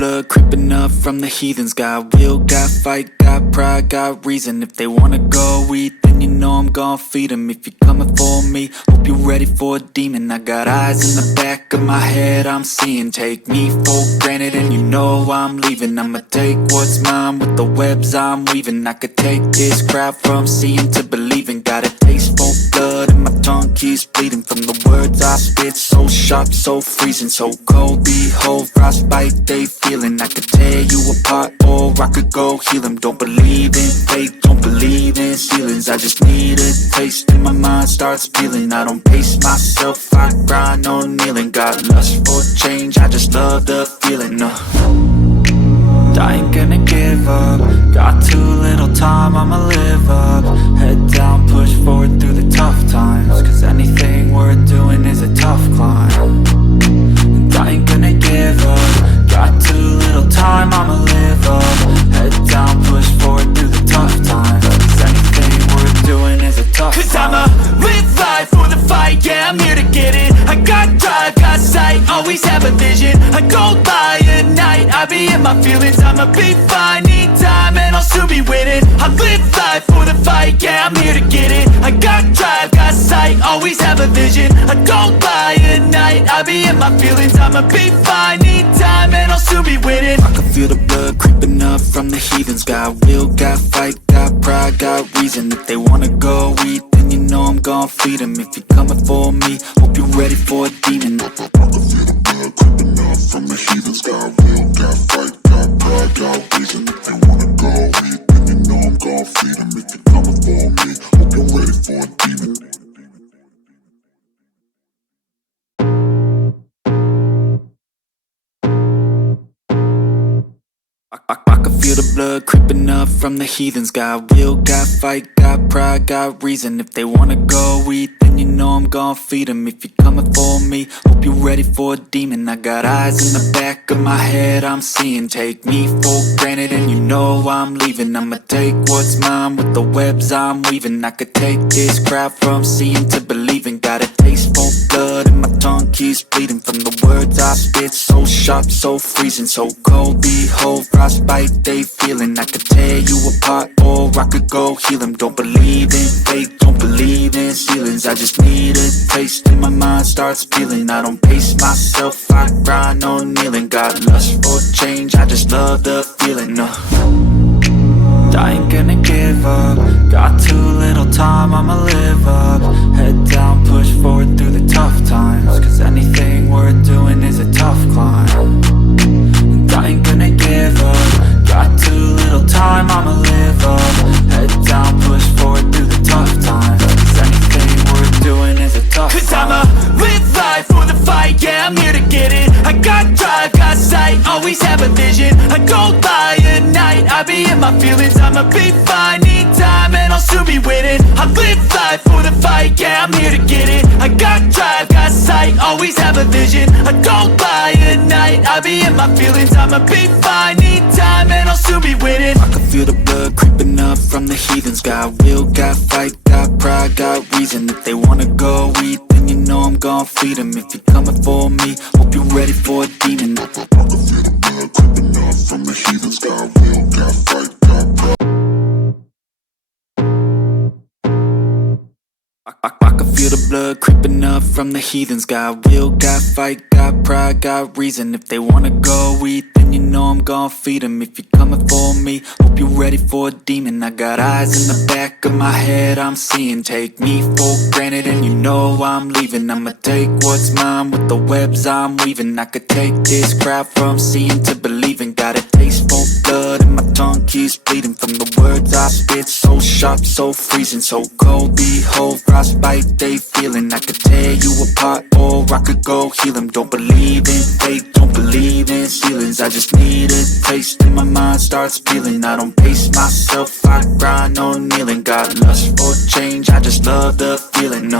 blood creeping up from the heathens. Got will, got fight, got pride, got reason. If they wanna go eat, then you know I'm gon' feed them. If you're coming for me, hope you're ready for a demon. I got eyes in the back of my head, I'm seeing. Take me for granted and you know I'm leaving. I'ma take what's mine with the webs I'm weaving. I could take this crowd from seeing to believing. Got a taste for blood and my tongue keeps bleeding from the words I spit. So sharp, so freezing, so cold. Behold, frostbite they feeling. I could tear you apart or I could go heal them. Don't believe in fate, don't believe in ceilings. I just need a taste and my mind starts feeling. I don't pace myself, I grind on kneeling. Got lust for change, I just love the feeling. I ain't gonna give up. Got too little time, I'ma live up. Head down, push forward through the tough times. Cause anything worth doing is a tough climb. And I ain't gonna give up. Got too little time, I'ma live up. Head down, push forward through the tough times. Cause anything worth doing is a tough climb. Cause I'ma live life for the fight, yeah, I'm here to get it. I got drive, got sight, always have a vision. I go by at night, I be in my feelings. I'ma be fine, need time, and I'll soon be winning. I live life for the fight, yeah, I'm here to get it. I got drive, got sight, always have a vision. I go by at night, I be in my feelings. I'ma be fine, need time, and I'll soon be winning. I can feel the blood creeping up from the heathens. Got will, got fight, got pride, got reason. If they wanna go eat, then you know I'm gon' feed them. If you're coming for me, hope you're ready for a demon. I can feel the blood creeping up from the heathens. Got will, got fight, got pride, got reason. If they wanna go eat, then you know I'm gon' feed them. If you're coming for me, hope you're ready for a demon. I can feel the blood creeping up from the heathens. Got will, got fight, got pride, got reason. If they wanna go eat, then you know I'm gon' feed them. If you're coming for me, hope you're ready for a demon. I got eyes in the back of my head, I'm seeing. Take me for granted and you know I'm leaving. I'ma take what's mine with the webs I'm weaving. I could take this crowd from seeing to believing. Got a taste for blood and my tongue keeps bleeding from the words I spit. So sharp, so freezing, so cold. Behold, frostbite they feeling. I could tear you apart or I could go heal them. Don't believe in fate, don't believe in ceilings. I just need a taste and my mind starts peeling. I don't pace myself, I grind on kneeling. Got lust for change, I just love the feeling. I ain't gonna give up. Got too little time, I'ma live up. Head down, push forward through the tough times. Cause anything worth doing is a tough climb. And I ain't gonna give up. Got too little time, I'ma live up. Head down, push forward through the tough times. Cause anything worth doing is a tough climb. Cause I'ma live life for the fight, yeah, I'm here to get it. I got drive, got sight, always have a vision. I go by at night, I be in my feelings. I'ma be fine, need time, and I'll soon be winning. I live life for the fight, yeah, I'm here to get it. I got drive, got sight, always have a vision. I go by at night, I be in my feelings. I'ma be fine, need time, and I'll soon be winning. I can feel the blood creeping up from the heathens. Got will, got fight, got pride, got reason. If they wanna go eat, then you know I'm gon' feed them. If you're coming for me, hope you're ready for a demon. I can feel the blood creeping up from the heathens. Got will, got fight, got pride. I can feel the blood creeping up from the heathens. Got will, got fight, got pride, got reason. If they wanna go eat, then you know I'm gon' feed them. If you're coming for me, hope you're ready for a demon. I got eyes in the back of my head, I'm seeing. Take me for granted and you know I'm leaving. I'ma take what's mine with the webs I'm weaving. I could take this crowd from seeing to believing. Got a taste for blood and my tongue keeps bleeding from the words I spit. So sharp, so freezing, so cold. Behold, frostbite they feeling. I could tear you apart or I could go heal them. Don't believe in fate, don't believe in ceilings. I just need a taste and my mind starts peeling. I don't pace myself, I grind on kneeling. Got lust for change, I just love the feeling.